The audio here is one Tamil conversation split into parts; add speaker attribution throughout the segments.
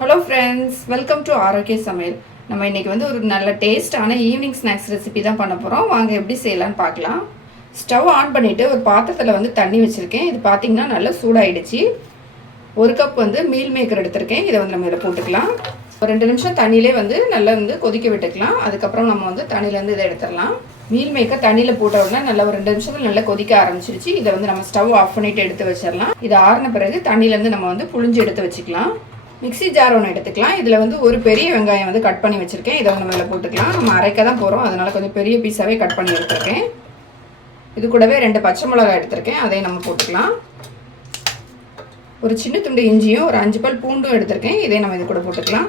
Speaker 1: ஹலோ ஃப்ரெண்ட்ஸ் வெல்கம் டு ஆரோக்கிய சமையல் நம்ம இன்றைக்கி வந்து ஒரு நல்ல டேஸ்டான ஈவினிங் ஸ்நாக்ஸ் ரெசிபி தான் பண்ண போகிறோம் வாங்க எப்படி செய்யலான்னு பார்க்கலாம். ஸ்டவ் ஆன் பண்ணிவிட்டு ஒரு பாத்திரத்தில் வந்து தண்ணி வச்சுருக்கேன். இது பார்த்திங்கன்னா நல்லா சூடாயிடுச்சு. ஒரு கப் வந்து மீல் மேக்கர் எடுத்திருக்கேன். இதை வந்து நம்ம இதில் போட்டுக்கலாம். ஒரு ரெண்டு நிமிஷம் தண்ணியிலே வந்து நல்லா வந்து கொதிக்க விட்டுக்கலாம். அதுக்கப்புறம் நம்ம வந்து தண்ணியிலேருந்து இதை எடுத்துடலாம். மீல் மேக்கர் தண்ணியில் போட்ட உடனே நல்லா ஒரு ரெண்டு நிமிஷத்தில் நல்லா கொதிக்க ஆரம்பிச்சிருச்சு. இதை வந்து நம்ம ஸ்டவ் ஆஃப் பண்ணிட்டு எடுத்து வச்சிடலாம். இது ஆறின பிறகு தண்ணியிலேருந்து நம்ம வந்து புழிஞ்சு எடுத்து வச்சுக்கலாம். மிக்ஸி ஜார் ஒன்று எடுத்துக்கலாம். இதில் வந்து ஒரு பெரிய வெங்காயம் வந்து கட் பண்ணி வச்சுருக்கேன். இதை ஒன்று நம்ம இதில் போட்டுக்கலாம். நம்ம அரைக்க தான் போகிறோம் அதனால் கொஞ்சம் பெரிய பீஸாகவே கட் பண்ணி எடுத்துருக்கேன். இது கூடவே ரெண்டு பச்சை மிளகாய் எடுத்திருக்கேன். அதையும் நம்ம போட்டுக்கலாம். ஒரு சின்ன துண்டு இஞ்சியும் ஒரு அஞ்சு பல் பூண்டும் எடுத்திருக்கேன். இதையும் நம்ம இது கூட போட்டுக்கலாம்.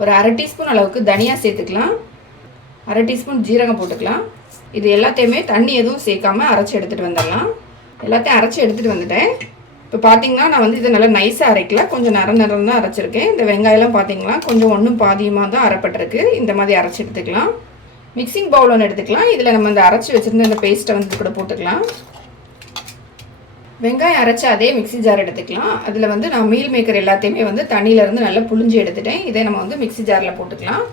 Speaker 1: ஒரு அரை டீஸ்பூன் அளவுக்கு தனியாக சேர்த்துக்கலாம். அரை டீஸ்பூன் ஜீரகம் போட்டுக்கலாம். இது எல்லாத்தையுமே தண்ணி எதுவும் சேர்க்காம அரைச்சி எடுத்துகிட்டு வந்துடலாம். எல்லாத்தையும் அரைச்சி எடுத்துகிட்டு வந்துட்டேன். இப்போ பார்த்தீங்கன்னா நான் வந்து இதை நல்லா நைஸாக அரைக்கல. கொஞ்சம் நர நரம் தான் அரைச்சிருக்கேன். இந்த வெங்காயம்லாம் பார்த்தீங்கன்னா கொஞ்சம் ஒன்றும் பாதியமாக தான் அரைப்பட்டிருக்கு. இந்த மாதிரி அரைச்சி எடுத்துக்கலாம். மிக்சிங் பவுல் ஒன்று எடுத்துக்கலாம். இதில் நம்ம இந்த அரைச்சி வச்சுருந்த இந்த பேஸ்ட்டை வந்து கூட போட்டுக்கலாம். வெங்காயம் அரைச்சி அதே மிக்ஸி ஜார் எடுத்துக்கலாம். அதில் வந்து நான் மீல் மேக்கர் எல்லாத்தையுமே வந்து தண்ணியிலேருந்து நல்லா புழிஞ்சு எடுத்துட்டேன். இதே நம்ம வந்து மிக்ஸி ஜாரில் போட்டுக்கலாம்.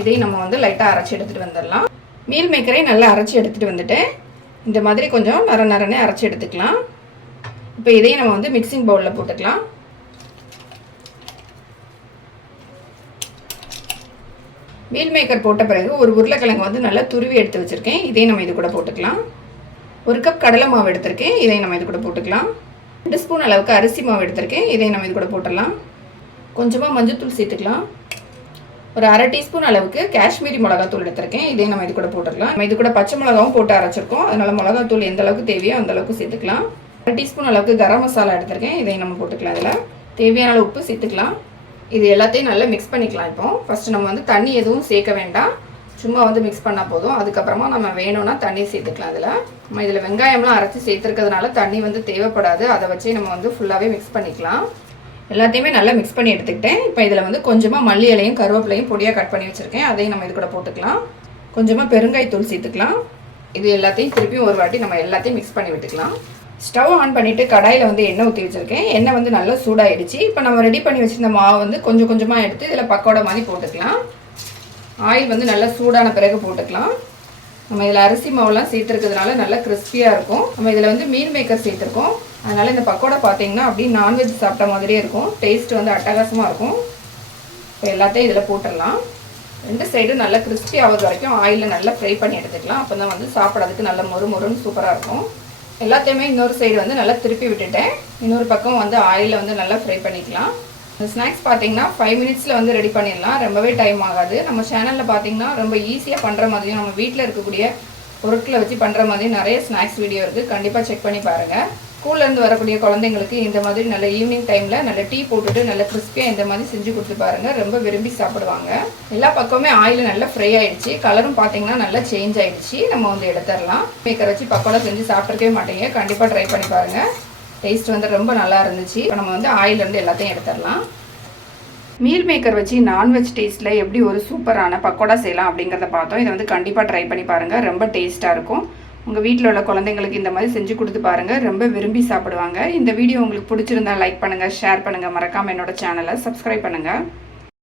Speaker 1: இதையும் நம்ம வந்து லைட்டாக அரைச்சி எடுத்துகிட்டு வந்துடலாம். மீல் மேக்கரையும் நல்லா அரைச்சி எடுத்துகிட்டு வந்துட்டேன். இந்த மாதிரி கொஞ்சம் நர நரனே அரைச்சி எடுத்துக்கலாம். இப்போ இதையும் நம்ம வந்து மிக்சிங் பவுலில் போட்டுக்கலாம். மீல் மேக்கர் போட்ட பிறகு ஒரு உருளைக்கிழங்கு வந்து நல்லா துருவி எடுத்து வச்சுருக்கேன். இதையும் நம்ம இது கூட போட்டுக்கலாம். ஒரு கப் கடலை மாவு எடுத்திருக்கேன். இதையும் நம்ம இது கூட போட்டுக்கலாம். ரெண்டு ஸ்பூன் அளவுக்கு அரிசி மாவு எடுத்திருக்கேன். இதையும் நம்ம இது கூட போட்டுடலாம். கொஞ்சமாக மஞ்சத்தூள் சேர்த்துக்கலாம். ஒரு அரை டீஸ்பூன் அளவுக்கு காஷ்மீரி மிளகாத்தூள் எடுத்திருக்கேன். இதையும் நம்ம இது கூட போட்டுக்கலாம் நம்ம இது கூட பச்சை மிளகாவும் போட்டு அரைச்சிருக்கோம். அதனால் மிளகாத்தூள் எந்த அளவுக்கு தேவையோ அந்த அளவுக்கு சேர்த்துக்கலாம். அரை டீஸ்பூன் அளவுக்கு கரம் மசாலா எடுத்திருக்கேன். இதையும் நம்ம போட்டுக்கலாம் இதில். தேவையான அளவு உப்பு சேர்த்துக்கலாம். இது எல்லாத்தையும் நல்லா மிக்ஸ் பண்ணிக்கலாம் இப்போ. ஃபஸ்ட்டு நம்ம வந்து தண்ணி எதுவும் சேர்க்க வேண்டாம். சும்மா வந்து மிக்ஸ் பண்ணால் போதும். அதுக்கப்புறமா நம்ம வேணும்னா தண்ணி சேர்த்துக்கலாம் இதில். நம்ம இதில் வெங்காயம்லாம் அரைச்சி சேர்த்துருக்கிறதுனால தண்ணி வந்து தேவைப்படாது. அதை வச்சு நம்ம வந்து ஃபுல்லாகவே மிக்ஸ் பண்ணிக்கலாம். எல்லாத்தையுமே நல்லா மிக்ஸ் பண்ணி எடுத்துக்கிட்டேன். இப்போ இதில் வந்து கொஞ்சமாக மல்லி இலையும் கருவேப்பிலையும் பொடியாக கட் பண்ணி வச்சுருக்கேன். அதையும் நம்ம இது கூட போட்டுக்கலாம். கொஞ்சமாக பெருங்காயத்தூள் சேர்த்துக்கலாம். இது எல்லாத்தையும் திருப்பியும் ஒரு வாட்டி நம்ம எல்லாத்தையும் மிக்ஸ் பண்ணி விட்டுக்கலாம். ஸ்டவ் ஆன் பண்ணிவிட்டு கடாயில் வந்து எண்ணெய் ஊற்றி வச்சுருக்கேன். எண்ணெய் வந்து நல்லா சூடாயிடுச்சு. இப்போ நம்ம ரெடி பண்ணி வச்சுருந்த மாவு வந்து கொஞ்சம் கொஞ்சமாக எடுத்து இதில் பக்கோடா மாதிரி போட்டுக்கலாம். ஆயில் வந்து நல்லா சூடான பிறகு போட்டுக்கலாம். நம்ம இதில் அரிசி மாவுலாம் சேர்த்துருக்கிறதுனால நல்லா கிறிஸ்பியாக இருக்கும். நம்ம இதில் வந்து மீன் மேக்கர் சேர்த்துருக்கோம். அதனால் இந்த பக்கோடா பார்த்தீங்கன்னா அப்படியே நான்வெஜ் சாப்பிட்ட மாதிரியே இருக்கும். டேஸ்ட் வந்து அட்டகாசமாக இருக்கும். இப்போ எல்லாத்தையும் இதில் போட்டுடலாம். ரெண்டு சைடும் நல்லா கிறிஸ்பி ஆகிறது வரைக்கும் ஆயிலில் நல்லா ஃப்ரை பண்ணி எடுத்துக்கலாம். அப்போ தான் வந்து சாப்பிட்றதுக்கு நல்ல மொறு மொறுன்னு சூப்பராக இருக்கும். எல்லாத்தையுமே இன்னொரு சைடு வந்து நல்லா திருப்பி விட்டுட்டேன். இன்னொரு பக்கம் வந்து ஆயிலில் வந்து நல்லா ஃப்ரை பண்ணிக்கலாம். இந்த ஸ்நாக்ஸ் பார்த்தீங்கன்னா ஃபைவ் மினிட்ஸில் வந்து ரெடி பண்ணிடலாம். ரொம்பவே டைம் ஆகாது. நம்ம சேனலில் பார்த்தீங்கன்னா ரொம்ப ஈஸியாக பண்ணுற மாதிரியும் நம்ம வீட்டில் இருக்கக்கூடிய பொருட்களை வச்சு பண்ணுற மாதிரியும் நிறைய ஸ்நாக்ஸ் வீடியோ இருக்குது கண்டிப்பாக செக் பண்ணி பாருங்கள் ஸ்கூல்லேருந்து வரக்கூடிய குழந்தைங்களுக்கு இந்த மாதிரி நல்ல ஈவினிங் டைமில் நல்ல டீ போட்டுட்டு நல்ல கிறிஸ்பியாக இந்த மாதிரி செஞ்சு கொடுத்து பாருங்கள் ரொம்ப விரும்பி சாப்பிடுவாங்க. எல்லா பக்கமே ஆயில் நல்லா ஃப்ரை ஆயிடுச்சு. கலரும் பார்த்தீங்கன்னா நல்லா சேஞ்ச் ஆகிடுச்சி நம்ம வந்து எடுத்துடலாம். மேக்கர் வச்சு பக்கோடா செஞ்சு சாப்பிட்ருக்கவே மாட்டேங்க. கண்டிப்பாக ட்ரை பண்ணி பாருங்கள் டேஸ்ட் வந்து ரொம்ப நல்லா இருந்துச்சு. இப்போ நம்ம வந்து ஆயிலேருந்து எல்லாத்தையும் எடுத்துடலாம். மீல் மேக்கர் வச்சு நான்வெஜ் டேஸ்ட்டில் எப்படி ஒரு சூப்பரான பக்கோடா செய்யலாம் அப்படிங்கிறத பார்த்தோம். இதை வந்து கண்டிப்பாக ட்ரை பண்ணி பாருங்கள் ரொம்ப டேஸ்ட்டாக இருக்கும். உங்கள் வீட்டில் உள்ள குழந்தைங்களுக்கு இந்த மாதிரி செஞ்சு கொடுத்து பாருங்கள் ரொம்ப விரும்பி சாப்பிடுவாங்க. இந்த வீடியோ உங்களுக்கு பிடிச்சிருந்தா லைக் பண்ணுங்கள் ஷேர் பண்ணுங்கள் மறக்காமல் என்னோட சேனலை சப்ஸ்கிரைப் பண்ணுங்கள்